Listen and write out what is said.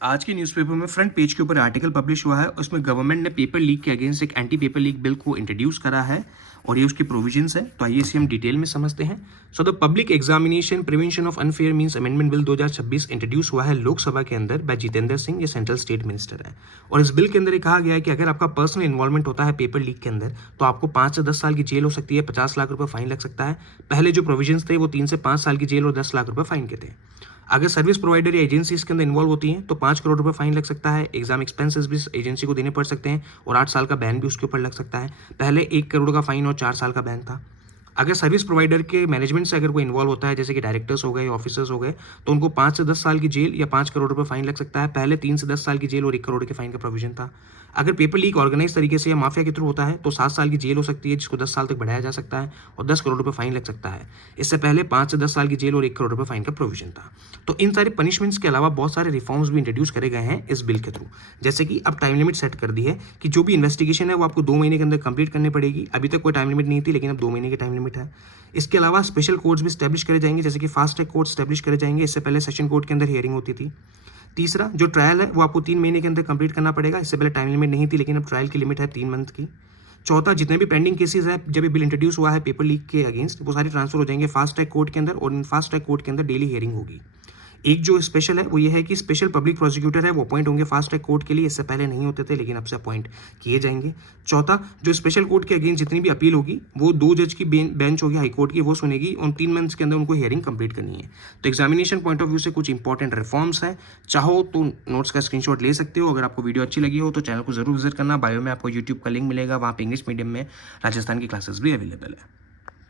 आज के न्यूज़पेपर में फ्रंट पेज के ऊपर आर्टिकल पब्लिश हुआ है। उसमें गवर्नमेंट ने पेपर लीक के अगेंस्ट एक एंटी पेपर लीक बिल को इंट्रोड्यूस करा है और ये उसकी प्रोविजंस है। तो आइए इसे हम डिटेल में समझते हैं। So the public examination prevention of unfair means amendment bill 2026 introduce हुआ है लोकसभा के अंदर बाय जितेंद्र सिंह, ये सेंट्रल स्टेट मिनिस्टर है। और इस बिल के अंदर ये कहा गया है कि अगर आपका पर्सनल इन्वॉल्वमेंट होता है पेपर लीक के अंदर तो आपको 5 से 10 साल की जेल हो सकती है, 50 लाख रुपए फाइन लग सकता है। पहले जो प्रोविजंस थे वो 3 से 5 साल की जेल और 10 लाख रुपए फाइन के थे। अगर सर्विस प्रोवाइडर या एजेंसी इसके अंदर इन्वॉल्व होती हैं तो 5 करोड़ रुपए फाइन लग सकता है। एग्जाम एक्सपेंसेस भी एजेंसी को देने पड़ सकते हैं और 8 साल का बैन भी उसके ऊपर लग सकता है। पहले 1 करोड़ का फाइन और 4 साल का बैन था। अगर सर्विस प्रोवाइडर के मैनेजमेंट से अगर कोई इन्वॉल्व होता है, जैसे कि डायरेक्टर्स हो गए, ऑफिसर्स हो गए, तो उनको 5 से 10 साल की जेल या 5 करोड़ रुपए फाइन लग सकता है। पहले 3 से 10 साल की जेल और 1 करोड़ के फाइन का प्रोविजन था। अगर पेपर लीक ऑर्गेनाइज तरीके से या माफिया के थ्रू होता है तो 7 साल की जेल हो सकती है, जिसको 10 साल तक बढ़ाया जा सकता है और 10 करोड़ रुपए फाइन लग सकता है। इससे पहले 5 से 10 साल की जेल और 1 करोड़ रुपए फाइन का प्रोविजन था। तो इन सारी पनिशमेंट्स के अलावा बहुत सारे रिफॉर्म्स भी इंट्रोड्यूस करे गए हैं इस बिल के थ्रू। जैसे कि अब टाइम लिमिट सेट कर दी है कि जो भी इन्वेस्टिगेशन है वो आपको 2 महीने के अंदर कंप्लीट करनी पड़ेगी। अभी तक कोई टाइम लिमिट नहीं थी, लेकिन अब 2 महीने की टाइम लिमिट है। इसके अलावा स्पेशल कोर्ट्स भी स्टैब्लिश करे जाएंगे, जैसे कि फास्ट ट्रैक कोर्ट स्टैब्लिश करे जाएंगे। इससे पहले सेशन कोर्ट के अंदर हियरिंग होती थी। तीसरा, जो ट्रायल है वो आपको 3 महीने के अंदर कंप्लीट करना पड़ेगा। इससे पहले टाइम लिमिट नहीं थी, लेकिन अब ट्रायल की लिमिट है 3 मंथ की। चौथा, जितने भी पेंडिंग केसेस हैं जब ये बिल इंट्रोड्यूस हुआ है पेपर लीक के अगेंस्ट, वो सारे ट्रांसफर हो जाएंगे फास्ट ट्रैक कोर्ट के अंदर और इन फास्ट ट्रैक कोर्ट के अंदर डेली हियरिंग होगी। एक जो स्पेशल है वो ये है कि स्पेशल पब्लिक प्रोसिक्यूटर है वो अपॉइंट होंगे फास्ट ट्रैक कोर्ट के लिए। इससे पहले नहीं होते थे, लेकिन अब से अपॉइंट किए जाएंगे। चौथा, जो स्पेशल कोर्ट के अगेंस्ट जितनी भी अपील होगी वो 2 जज की बेंच होगी हाईकोर्ट की, वो सुनेगी और 3 मंथ्स के अंदर उनको हियरिंग कंप्लीट करनी है। तो एग्जामिनेशन पॉइंट ऑफ व्यू से कुछ इंपॉर्टेंट रिफॉर्म्स है। चाहो तो नोट्स का स्क्रीनशॉट ले सकते हो। अगर आपको वीडियो अच्छी लगी हो तो चैनल को जरूर विजिट करना। बायो में आपको यूट्यूब का लिंक मिलेगा, वहाँ पे इंग्लिश मीडियम में राजस्थान की क्लासेस भी अवेलेबल है।